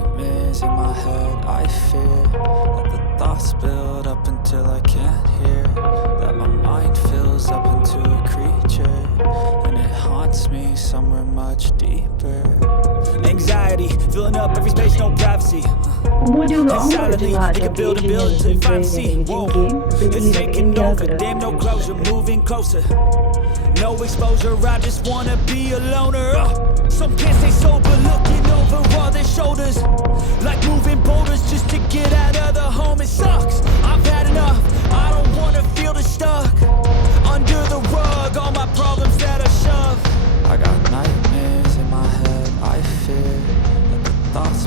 nightmares in my head. I fear that the thoughts build up until I can't hear, that my mind fills up into a creature, and it haunts me somewhere much deeper. Anxiety filling up every space, no privacy. 오디오가 And silently, 제가 you can build a building till you finally see it. Whoa, it's taking over, damn no closure, moving closer. No exposure, I just wanna be a loner. Some can't stay sober, looking over all their shoulders.